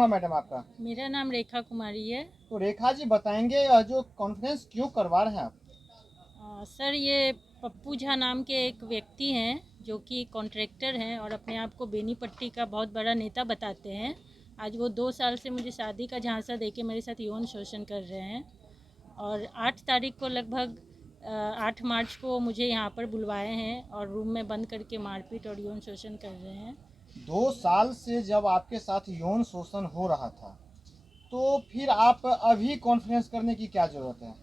Madam आपका? मेरा नाम रेखा कुमारी है। तो रेखा जी बताएंगे जो कॉन्फ्रेंस क्यों करवा रहे हैं आप? सर, ये पप्पू झा नाम के एक व्यक्ति हैं जो कि कॉन्ट्रैक्टर हैं और अपने आप को बेनीपट्टी का बहुत बड़ा नेता बताते हैं। आज वो 2 साल से मुझे शादी का झांसा देके मेरे साथ यौन शोषण कर रहे हैं और 8 तारीख को लगभग 8 मार्च को मुझे यहाँ पर बुलवाए हैं और रूम में बंद करके मारपीट और यौन शोषण कर रहे हैं। 2 साल से जब आपके साथ यौन शोषण हो रहा था तो फिर आप अभी कॉन्फ्रेंस करने की क्या जरूरत है?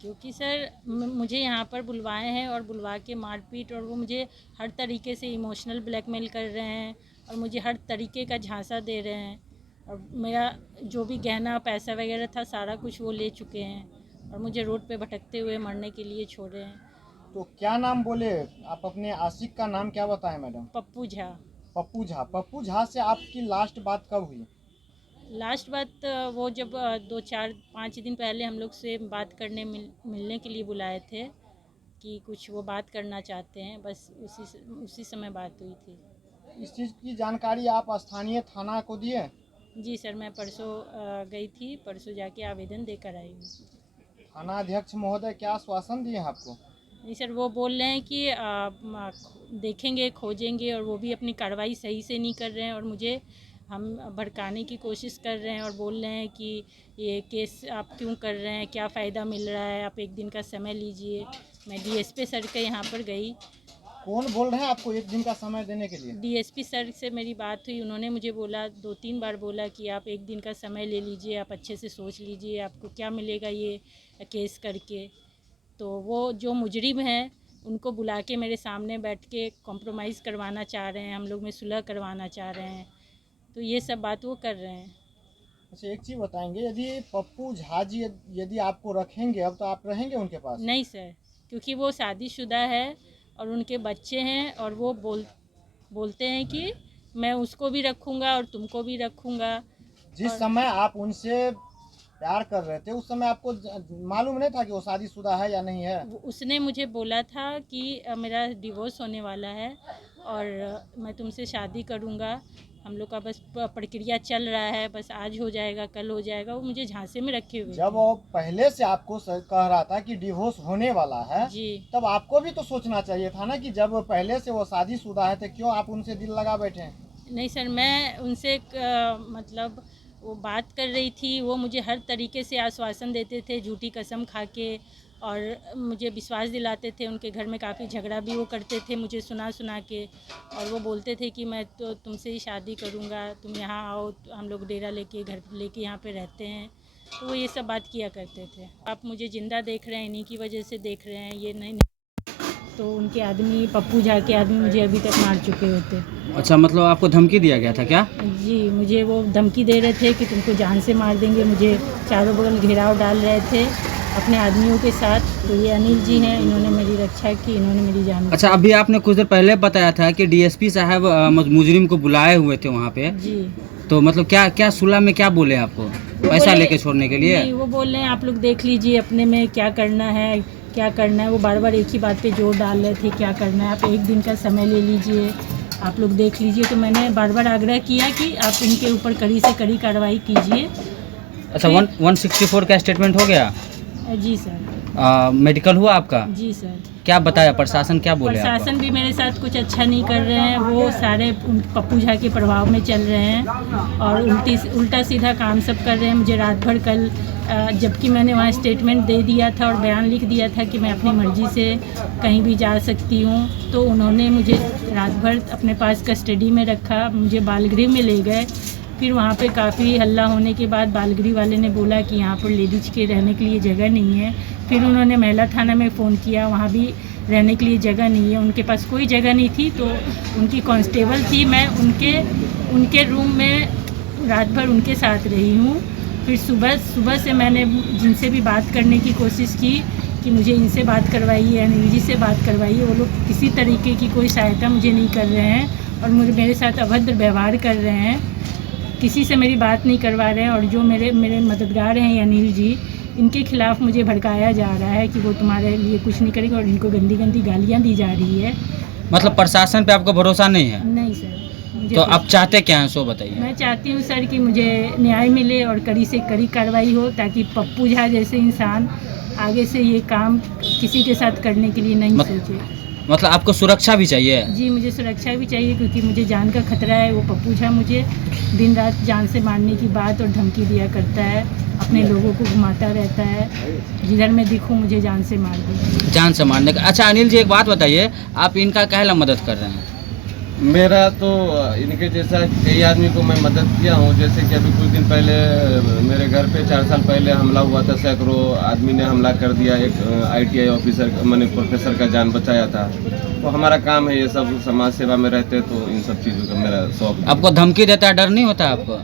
क्योंकि सर मुझे यहाँ पर बुलवाए हैं और बुलवा के मारपीट और वो मुझे हर तरीके से इमोशनल ब्लैकमेल कर रहे हैं और मुझे हर तरीके का झांसा दे रहे हैं और मेरा जो भी गहना पैसा वगैरह था सारा कुछ वो ले चुके हैं और मुझे रोड पे भटकते हुए मरने के लिए छोड़े हैं। तो क्या नाम बोले आप? अपने आशिक का नाम क्या बताएं मैडम? पप्पू झा। पप्पू झा। पप्पू झा से आपकी लास्ट बात कब हुई? लास्ट बात वो जब 2-4-5 दिन पहले हम लोग से बात करने मिलने के लिए बुलाए थे कि कुछ वो बात करना चाहते हैं, बस उसी समय बात हुई थी। इस चीज़ की जानकारी आप स्थानीय थाना को दिए? जी सर, मैं परसों गई थी, परसों जाके आवेदन देकर आई हूँ। थाना अध्यक्ष महोदय क्या आश्वासन दिए हैं आपको? नहीं सर, वो बोल रहे हैं कि देखेंगे, खोजेंगे और वो भी अपनी कार्रवाई सही से नहीं कर रहे हैं और मुझे हम भड़काने की कोशिश कर रहे हैं और बोल रहे हैं कि ये केस आप क्यों कर रहे हैं, क्या फ़ायदा मिल रहा है, आप एक दिन का समय लीजिए। मैं डीएसपी सर के यहाँ पर गई। कौन बोल रहे हैं आपको 1 दिन का समय देने के लिए? डीएसपी सर से मेरी बात हुई, उन्होंने मुझे बोला 2-3 बार बोला कि आप 1 दिन का समय ले लीजिए, आप अच्छे से सोच लीजिए आपको क्या मिलेगा ये केस करके। तो वो जो मुजरिम हैं उनको बुला के मेरे सामने बैठ के कॉम्प्रोमाइज़ करवाना चाह रहे हैं, हम लोग में सुलह करवाना चाह रहे हैं, तो ये सब बात वो कर रहे हैं। अच्छा, एक चीज़ बताएंगे, यदि पप्पू झा जी यदि आपको रखेंगे अब तो आप रहेंगे उनके पास? नहीं सर, क्योंकि वो शादीशुदा है और उनके बच्चे हैं और वो बोलते हैं कि मैं उसको भी रखूँगा और तुमको भी रखूँगा। जिस समय आप उनसे प्यार कर रहे थे उस समय आपको मालूम नहीं था कि वो शादीशुदा है या नहीं है? उसने मुझे बोला था कि मेरा डिवोर्स होने वाला है और मैं तुमसे शादी करूँगा, हम लोग का बस प्रक्रिया चल रहा है, बस आज हो जाएगा कल हो जाएगा, वो मुझे झांसे में रखे हुए जब वो पहले से आपको कह रहा था कि डिवोर्स होने वाला है जी। तब आपको भी तो सोचना चाहिए था ना कि जब पहले से वो शादीशुदा है तो क्यों आप उनसे दिल लगा बैठे हैं? नहीं सर, मैं उनसे मतलब वो बात कर रही थी, वो मुझे हर तरीके से आश्वासन देते थे झूठी कसम खा के और मुझे विश्वास दिलाते थे। उनके घर में काफ़ी झगड़ा भी वो करते थे मुझे सुना सुना के और वो बोलते थे कि मैं तो तुमसे ही शादी करूँगा, तुम यहाँ आओ, तो हम लोग डेरा लेके घर लेके यहाँ पे रहते हैं, तो वो ये सब बात किया करते थे। आप मुझे ज़िंदा देख रहे हैं, इन्हीं की वजह से देख रहे हैं, ये नहीं तो उनके आदमी पप्पू झा के आदमी मुझे अभी तक मार चुके होते। अच्छा, मतलब आपको धमकी दिया गया था क्या? जी, मुझे वो धमकी दे रहे थे कि तुमको जान से मार देंगे, मुझे चारों बगल घेराव डाल रहे थे अपने आदमियों के साथ। तो ये अनिल जी हैं, इन्होंने मेरी रक्षा की, इन्होंने मेरी जान। अच्छा, अभी आपने कुछ देर पहले बताया था कि डीएसपी साहब मुजरिम को बुलाए हुए थे वहाँ पे। जी। तो मतलब क्या सुलह में क्या बोले आपको, पैसा लेके छोड़ने के लिए? नहीं, वो बोल रहे हैं आप लोग देख लीजिए अपने में क्या करना है, क्या करना है। वो बार बार एक ही बात पे जोर डाल रहे थे क्या करना है, आप 1 दिन का समय ले लीजिए, आप लोग देख लीजिए। तो मैंने बार बार आग्रह किया कि आप इनके ऊपर कड़ी से कड़ी कार्रवाई कीजिए। अच्छा, 164 का स्टेटमेंट हो गया? जी सर। मेडिकल हुआ आपका? जी सर। क्या बताया प्रशासन, क्या बोले आपको? प्रशासन भी मेरे साथ कुछ अच्छा नहीं कर रहे हैं, वो सारे पप्पू झा के प्रभाव में चल रहे हैं और उल्टा सीधा काम सब कर रहे हैं। मुझे रात भर कल जबकि मैंने वहाँ स्टेटमेंट दे दिया था और बयान लिख दिया था कि मैं अपनी मर्ज़ी से कहीं भी जा सकती हूँ, तो उन्होंने मुझे रात भर अपने पास कस्टडी में रखा, मुझे बालगृह में ले गए। फिर वहाँ पे काफ़ी हल्ला होने के बाद बालगृह वाले ने बोला कि यहाँ पर लेडीज के रहने के लिए जगह नहीं है। फिर उन्होंने महिला थाना में फ़ोन किया, वहाँ भी रहने के लिए जगह नहीं है, उनके पास कोई जगह नहीं थी। तो उनकी कांस्टेबल थी, मैं उनके रूम में रात भर उनके साथ रही हूँ। फिर सुबह से मैंने जिनसे भी बात करने की कोशिश की कि मुझे इनसे बात करवाइए, अनिल जी से बात करवाइए, वो लोग किसी तरीके की कोई सहायता मुझे नहीं कर रहे हैं और मेरे साथ अभद्र व्यवहार कर रहे हैं, किसी से मेरी बात नहीं करवा रहे हैं। और जो मेरे मददगार हैं अनिल जी, इनके खिलाफ़ मुझे भड़काया जा रहा है कि वो तुम्हारे लिए कुछ नहीं करेंगे और इनको गंदी गंदी गालियाँ दी जा रही है। मतलब प्रशासन पे आपको भरोसा नहीं है? नहीं सर, मुझे तो आप चाहते क्या हैं सो बताइए। मैं चाहती हूँ सर कि मुझे न्याय मिले और कड़ी से कड़ी कार्रवाई हो, ताकि पप्पू झा जैसे इंसान आगे से ये काम किसी के साथ करने के लिए नहीं सोचे। मतलब आपको सुरक्षा भी चाहिए? जी, मुझे सुरक्षा भी चाहिए, क्योंकि मुझे जान का खतरा है। वो पप्पू झा मुझे दिन रात जान से मारने की बात और धमकी दिया करता है, अपने लोगों को घुमाता रहता है, जिधर मैं दिखूं मुझे जान से मार दे। जान से मारने का। अच्छा अनिल जी एक बात बताइए, आप इनका कहला मदद कर रहे हैं? मेरा तो इनके जैसा कई आदमी को मैं मदद किया हूँ। जैसे कि अभी कुछ दिन पहले मेरे घर पे 4 साल पहले हमला हुआ था, सैकड़ों आदमी ने हमला कर दिया। एक ITI ऑफिसर मैंने प्रोफेसर का जान बचाया था। तो हमारा काम है ये सब, समाज सेवा में रहते तो इन सब चीज़ों का मेरा शौक। आपको धमकी देता है, डर नहीं होता आपको?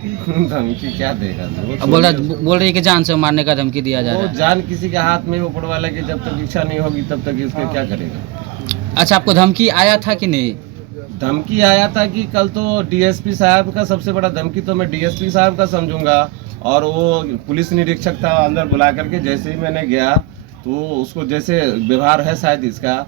धमकी क्या देगा? अब बोल रही है कि जान से मारने का धमकी दिया जा रहा है। जान किसी के हाथ में ऊपर वाला की जब तक इच्छा नहीं होगी तब तक इसके क्या करेगा। अच्छा आपको धमकी आया था कि नहीं? धमकी आया था कि कल तो DSP साहब का, सबसे बड़ा धमकी तो मैं DSP साहब का समझूंगा। और वो पुलिस निरीक्षक था, अंदर बुला करके जैसे ही मैंने गया तो उसको जैसे व्यवहार है शायद इसका,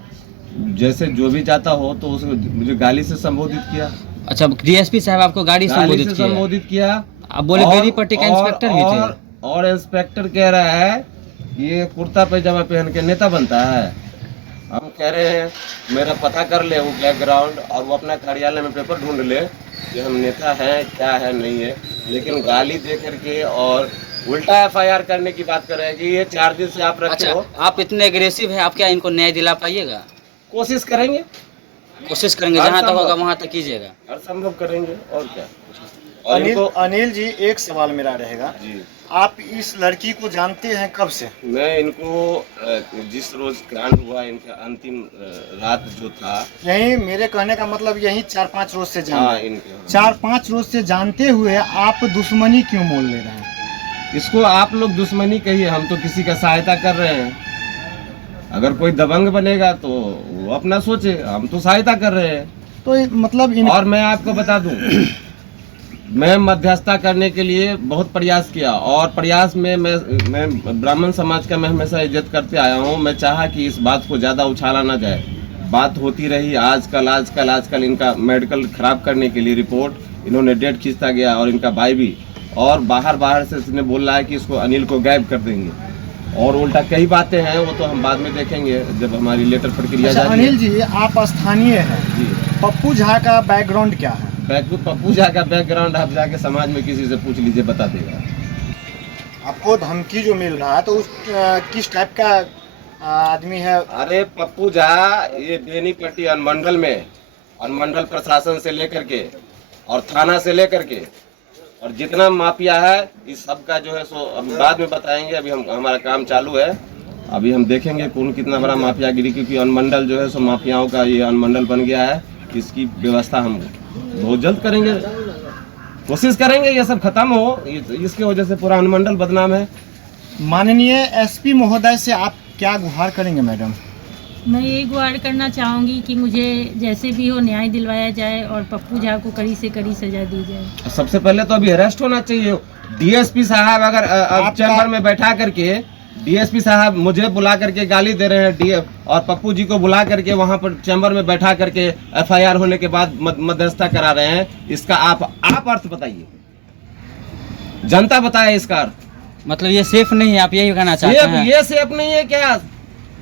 जैसे जो भी चाहता हो तो उसको मुझे गाली से संबोधित किया। अच्छा DSP साहब आपको गाली संबोधित किया। आप बोले बेनीपट्टी का इंस्पेक्टर भी थे। और इंस्पेक्टर कह रहा है ये कुर्ता पैजामा पहन के नेता बनता है। हम कह रहे हैं मेरा पता कर ले वो बैकग्राउंड, और वो अपना कार्यालय में पेपर ढूंढ ले कि हम नेता हैं क्या है नहीं है। लेकिन गाली दे करके और उल्टा FIR करने की बात कर रहे हैं कि ये 4 दिन से आप रखे हो। आप इतने एग्रेसिव हैं, आप क्या इनको न्याय दिला पाइएगा? कोशिश करेंगे, जहाँ तक होगा वहाँ तक कीजिएगा, हर संभव करेंगे। और क्या। अनिल जी एक सवाल मेरा रहेगा जी, आप इस लड़की को जानते हैं कब से? मैं इनको जिस रोज कांड हुआ इनका अंतिम रात जो था, यही मेरे कहने का मतलब यही 4-5 रोज से हाँ जानते इनके 4-5 रोज से जानते हुए आप दुश्मनी क्यों मोल ले रहे हैं? इसको आप लोग दुश्मनी कहिए, हम तो किसी का सहायता कर रहे हैं। अगर कोई दबंग बनेगा तो वो अपना सोचे, हम तो सहायता कर रहे हैं। तो मतलब और मैं आपको बता दूं, मैं मध्यस्थता करने के लिए बहुत प्रयास किया, और प्रयास में मैं ब्राह्मण समाज का मैं हमेशा इज्जत करते आया हूँ। मैं चाहा कि इस बात को ज़्यादा उछाला ना जाए। बात होती रही, आजकल इनका मेडिकल खराब करने के लिए रिपोर्ट इन्होंने डेट खींचता गया, और इनका भाई भी, और बाहर से इसने बोल रहा है कि इसको अनिल को गायब कर देंगे, और उल्टा कई बातें हैं वो तो हम बाद में देखेंगे जब हमारी लेटर प्रक्रिया जारी है। अनिल जी आप स्थानीय हैं जी, पप्पू झा का बैकग्राउंड क्या है? पप्पू झा का बैकग्राउंड आप जाके समाज में किसी से पूछ लीजिए, बता देगा। आपको धमकी जो मिल रहा है तो उस किस टाइप का आदमी है? अरे पप्पू झा ये बेनीपट्टी अनुमंडल प्रशासन से लेकर के और थाना से लेकर के और जितना माफिया है इस सब का जो है सो अभी बाद में बताएंगे। अभी हमारा काम चालू है, अभी हम देखेंगे कौन कितना बड़ा माफियागिरी, क्योंकि अनुमंडल जो है सो माफियाओं का ये अनुमंडल बन गया है। इसकी व्यवस्था हम बहुत जल्द करेंगे, कोशिश करेंगे ये सब खत्म हो। इसकी वजह से पूरा अनुमंडल बदनाम है। माननीय SP महोदय से आप क्या गुहार करेंगे मैडम? मैं यही गुहार करना चाहूँगी कि मुझे जैसे भी हो न्याय दिलवाया जाए और पप्पू झा को कड़ी से कड़ी सजा दी जाए। सबसे पहले तो अभी अरेस्ट होना चाहिए। DSP साहब अगर अब चैम्बर में बैठा करके DSP साहब मुझे बुला करके गाली दे रहे हैं, और पप्पू जी को बुला करके वहाँ पर चैम्बर में बैठा करके FIR होने के बाद मध्यस्थता करा रहे हैं, इसका आप अर्थ बताइए, जनता बताए इसका अर्थ। मतलब ये सेफ नहीं है, आप यही कहना चाहते हैं? ये सेफ नहीं है क्या?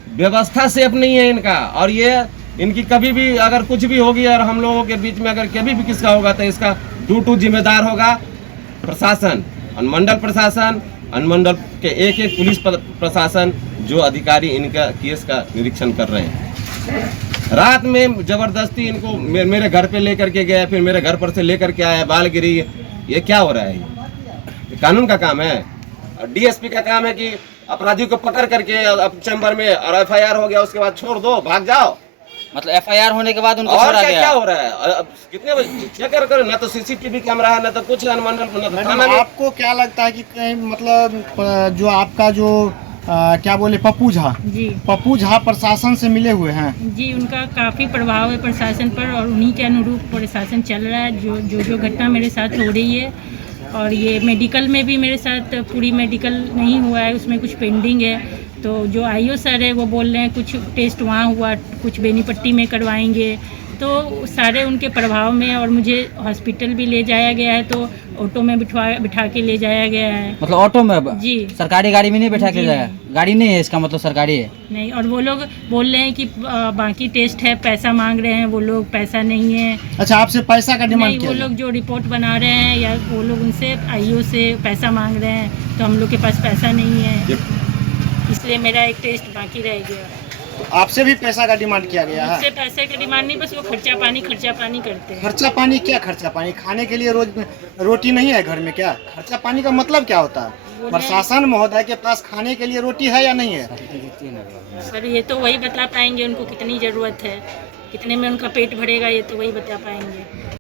व्यवस्था सेफ नहीं है इनका, और ये इनकी कभी भी अगर कुछ भी होगी और हम लोगों के बीच में अगर कभी भी किसका होगा तो इसका टू जिम्मेदार होगा प्रशासन, अनुमंडल प्रशासन, अनुमंडल के एक पुलिस प्रशासन, जो अधिकारी इनका केस का निरीक्षण कर रहे हैं। रात में जबरदस्ती इनको मेरे घर पे लेकर के गया, फिर मेरे घर पर से लेकर के आया, बालगिरी। ये क्या हो रहा है? ये कानून का काम है। और DSP का काम है कि अपराधी को पकड़ करके अब चैम्बर में और FIR हो गया उसके बाद छोड़ दो, भाग जाओ। मतलब FIR होने के बाद उनको और छोड़ा क्या गया? क्या हो रहा है? अब कितने बजे चेक करो, ना तो CCTV कैमरा है, ना तो कुछ अनुमंडल, ना तो थाना में। आपको क्या लगता है कि कहीं मतलब जो आपका जो क्या बोले पप्पू झा प्रशासन से मिले हुए हैं? जी, उनका काफ़ी प्रभाव है प्रशासन पर, और उन्हीं के अनुरूप प्रशासन चल रहा है। जो घटना मेरे साथ हो रही है, और ये मेडिकल में भी मेरे साथ पूरी मेडिकल नहीं हुआ है, उसमें कुछ पेंडिंग है। तो जो IO सर है वो बोल रहे हैं कुछ टेस्ट वहाँ हुआ, कुछ बेनीपट्टी में करवाएंगे, तो सारे उनके प्रभाव में, और मुझे हॉस्पिटल भी ले जाया गया है, तो ऑटो में बिठा के ले जाया गया है। मतलब ऑटो में? जी। सरकारी गाड़ी में नहीं बैठा के जी जाया? गाड़ी नहीं है, इसका मतलब सरकारी है? नहीं, और वो लोग बोल रहे हैं कि बाकी टेस्ट है, पैसा मांग रहे हैं वो लोग, पैसा नहीं है। अच्छा, आपसे पैसा का डिमांड नहीं, किया वो गया? लोग जो रिपोर्ट बना रहे हैं या वो लोग उनसे आईओ से पैसा मांग रहे हैं, तो हम लोग के पास पैसा नहीं है, इसलिए मेरा एक टेस्ट बाकी रह गया। तो आपसे भी पैसा का डिमांड किया गया है? मुझसे पैसे का डिमांड नहीं, बस वो खर्चा पानी करते हैं। खर्चा पानी? क्या खर्चा पानी? खाने के लिए रोज रोटी नहीं है घर में क्या? खर्चा पानी का मतलब क्या होता है? प्रशासन महोदय के पास खाने के लिए रोटी है या नहीं है? सर ये तो वही बता पाएंगे उनको कितनी ज़रूरत है, कितने में उनका पेट भरेगा, ये तो वही बता पाएंगे।